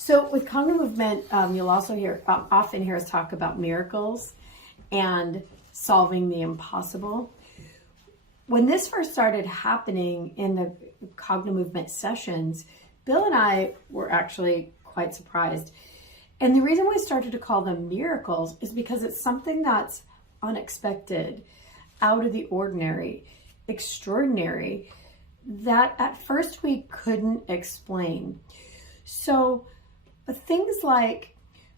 So with Cogno Movement, you'll also often hear us talk about miracles and solving the impossible. When this first started happening in the Cogno Movement sessions, Bill and I were actually quite surprised. And the reason we started to call them miracles is because it's something that's unexpected, out of the ordinary, extraordinary, that at first we couldn't explain. So things like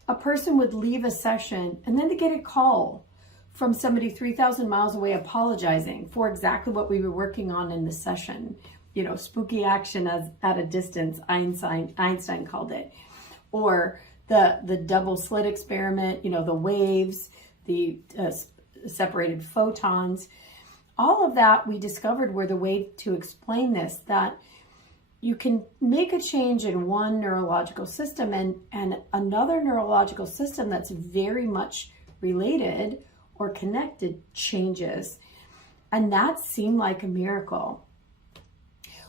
a person would leave a session and then to get a call from somebody 3,000 miles away apologizing for exactly what we were working on in the session. You know, spooky action as at a distance, Einstein called it. Or the double slit experiment, you know, the waves, the separated photons. All of that we discovered were the way to explain this, that you can make a change in one neurological system and another neurological system that's very much related or connected changes. And that seemed like a miracle.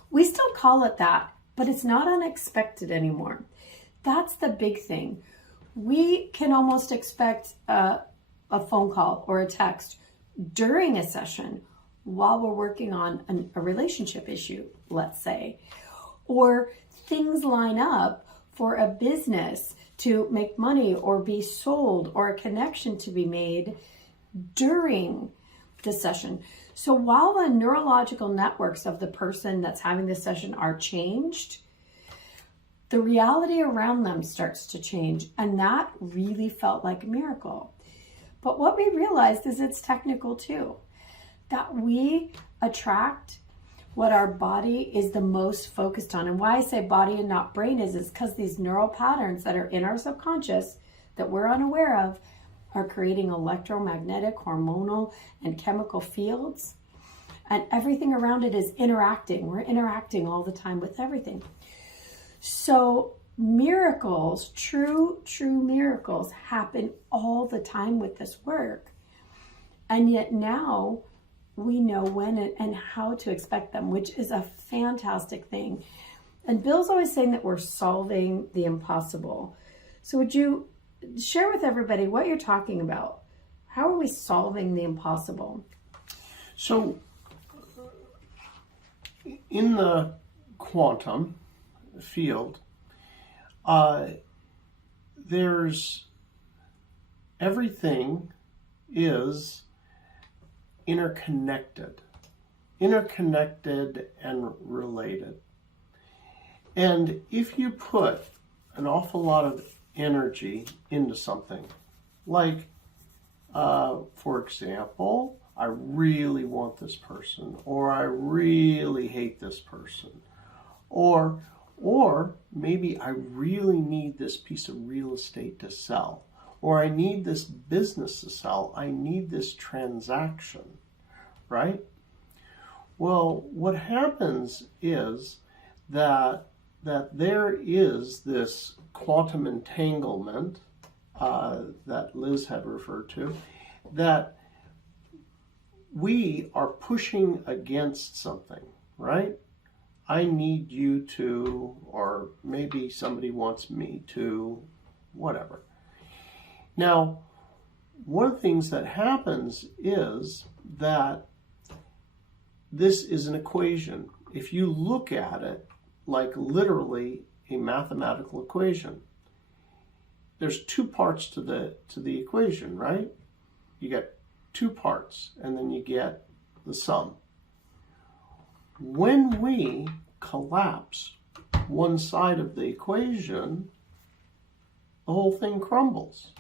We still call it that, but it's not unexpected anymore. That's the big thing. We can almost expect a phone call or a text during a session while we're working on a relationship issue, let's say. Or things line up for a business to make money or be sold or a connection to be made during the session. So while the neurological networks of the person that's having the session are changed, the reality around them starts to change. And that really felt like a miracle. But what we realized is it's technical too, that we attract what our body is the most focused on. And why I say body and not brain is because these neural patterns that are in our subconscious that we're unaware of are creating electromagnetic, hormonal, and chemical fields. And everything around it is interacting. We're interacting all the time with everything. So miracles, true miracles happen all the time with this work. And yet now we know when and how to expect them, which is a fantastic thing. And Bill's always saying that we're solving the impossible. So would you share with everybody what you're talking about? How are we solving the impossible? So in the quantum field, there's everything is interconnected and related. And if you put an awful lot of energy into something, like, for example, I really want this person, or I really hate this person, or maybe I really need this piece of real estate to sell, or I need this business to sell, I need this transaction, right? Well, what happens is that there is this quantum entanglement that Liz had referred to, that we are pushing against something, right? I need you to, or maybe somebody wants me to, whatever. Now, one of the things that happens is that this is an equation. If you look at it like literally a mathematical equation, there's two parts to the equation, right? You get two parts, and then you get the sum. When we collapse one side of the equation, the whole thing crumbles.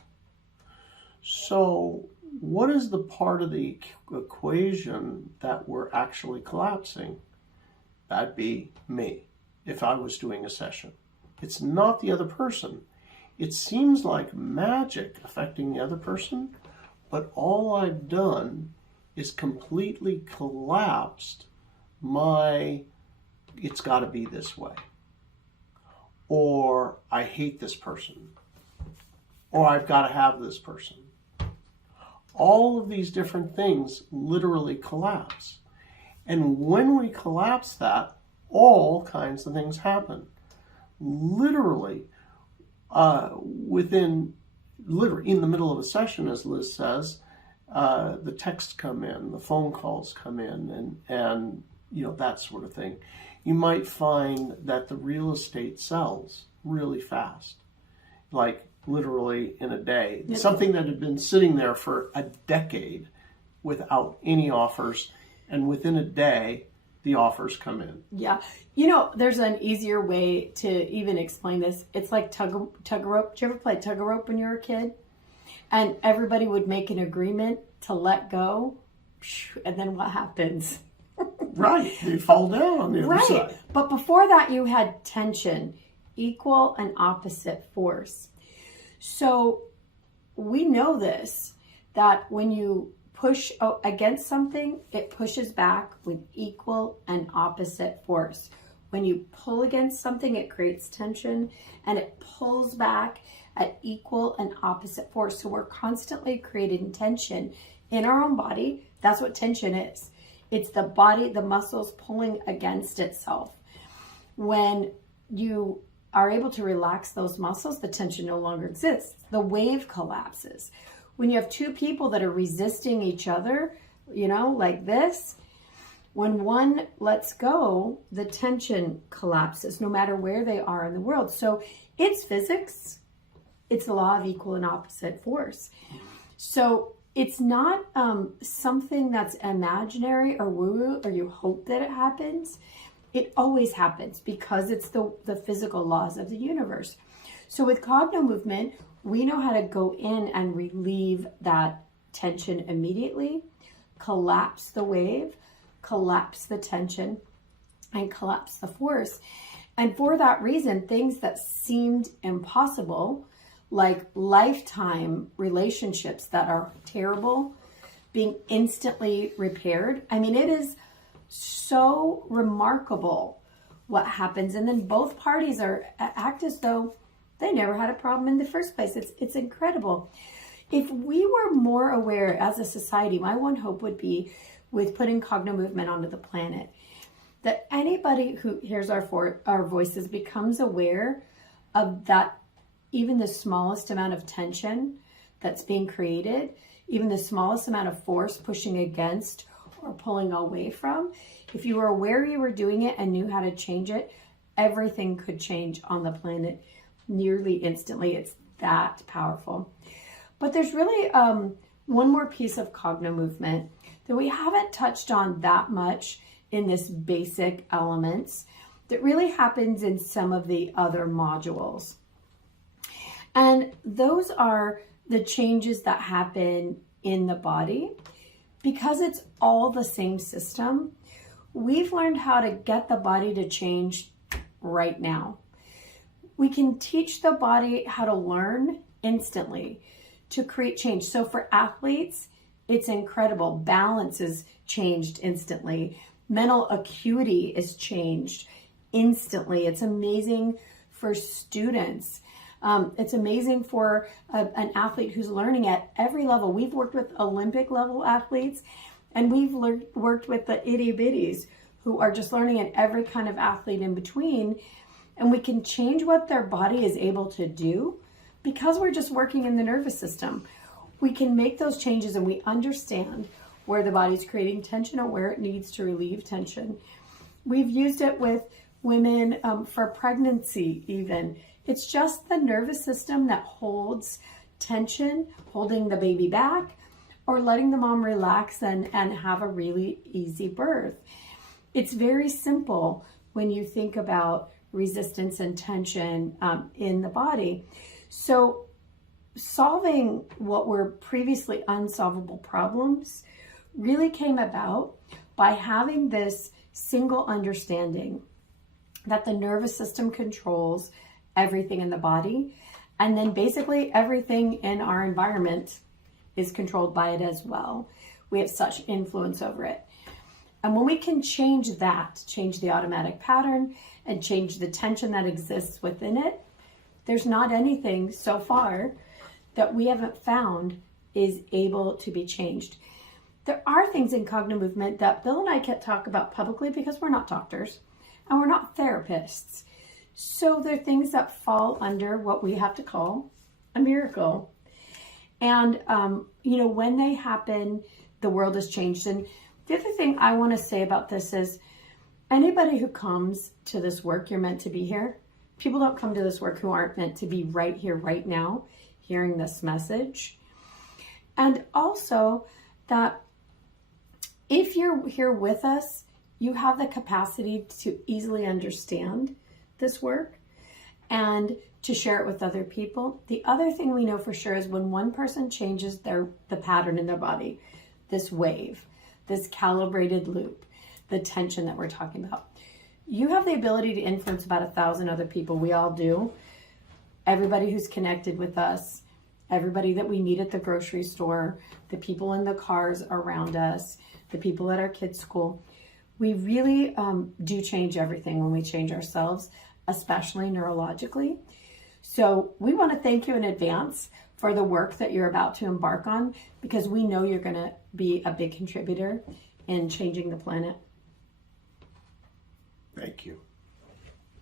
So what is the part of the equation that we're actually collapsing? That'd be me, if I was doing a session. It's not the other person. It seems like magic affecting the other person, but all I've done is completely collapsed my, it's got to be this way, or I hate this person, or I've got to have this person. All of these different things literally collapse. And when we collapse that, all kinds of things happen. Literally, within, literally in the middle of a session, as Liz says, the texts come in, the phone calls come in, and that sort of thing. You might find that the real estate sells really fast, like literally in a day. Something that had been sitting there for a decade without any offers, and within a day, the offers come in. Yeah. There's an easier way to even explain this. It's like tug of rope. Did you ever play tug of rope when you were a kid? And everybody would make an agreement to let go. And then what happens? Right. They fall down on the other side. But before that, you had tension, equal and opposite force. So we know this, that when you push against something, it pushes back with equal and opposite force. When you pull against something, it creates tension, and it pulls back at equal and opposite force. So we're constantly creating tension in our own body. That's what tension is. It's the body, the muscles pulling against itself. When you are able to relax those muscles, the tension no longer exists. The wave collapses. When you have two people that are resisting each other, like this, when one lets go, the tension collapses no matter where they are in the world. So it's physics. It's the law of equal and opposite force. So it's not something that's imaginary or woo-woo or you hope that it happens. It always happens because it's the physical laws of the universe. So with Cogno Movement, we know how to go in and relieve that tension immediately, collapse the wave, collapse the tension, and collapse the force. And for that reason, things that seemed impossible, like lifetime relationships that are terrible, being instantly repaired. I mean, it is so remarkable what happens. And then both parties act as though they never had a problem in the first place. It's incredible. If we were more aware as a society, my one hope would be with putting Cogno Movement onto the planet, that anybody who hears our voices becomes aware of that, even the smallest amount of tension that's being created, even the smallest amount of force pushing against or pulling away from. If you were aware you were doing it and knew how to change it, everything could change on the planet nearly instantly. It's that powerful. But there's really one more piece of Cogno Movement that we haven't touched on that much in this basic elements that really happens in some of the other modules. And those are the changes that happen in the body. Because it's all the same system, we've learned how to get the body to change right now. We can teach the body how to learn instantly to create change. So for athletes, it's incredible. Balance is changed instantly. Mental acuity is changed instantly. It's amazing for students. It's amazing for an athlete who's learning at every level. We've worked with Olympic level athletes, and we've worked with the itty bitties who are just learning at every kind of athlete in between. And we can change what their body is able to do because we're just working in the nervous system. We can make those changes, and we understand where the body's creating tension or where it needs to relieve tension. We've used it with women for pregnancy even. It's just the nervous system that holds tension, holding the baby back, or letting the mom relax and have a really easy birth. It's very simple when you think about resistance and tension in the body. So solving what were previously unsolvable problems really came about by having this single understanding that the nervous system controls everything in the body, and then basically everything in our environment is controlled by it as well. We have such influence over it. And when we can change that, change the automatic pattern and change the tension that exists within it, there's not anything so far that we haven't found is able to be changed. There are things in Cogno Movement that Bill and I can't talk about publicly because we're not doctors and we're not therapists. So they're things that fall under what we have to call a miracle. And, when they happen, the world has changed. And the other thing I want to say about this is anybody who comes to this work, you're meant to be here. People don't come to this work who aren't meant to be right here, right now, hearing this message. And also that if you're here with us, you have the capacity to easily understand this work and to share it with other people. The other thing we know for sure is when one person changes the pattern in their body, this wave, this calibrated loop, the tension that we're talking about, you have the ability to influence about 1,000 other people. We all do. Everybody who's connected with us, everybody that we meet at the grocery store, the people in the cars around us, the people at our kids' school. We really do change everything when we change ourselves, especially neurologically. So we want to thank you in advance for the work that you're about to embark on, because we know you're going to be a big contributor in changing the planet. Thank you.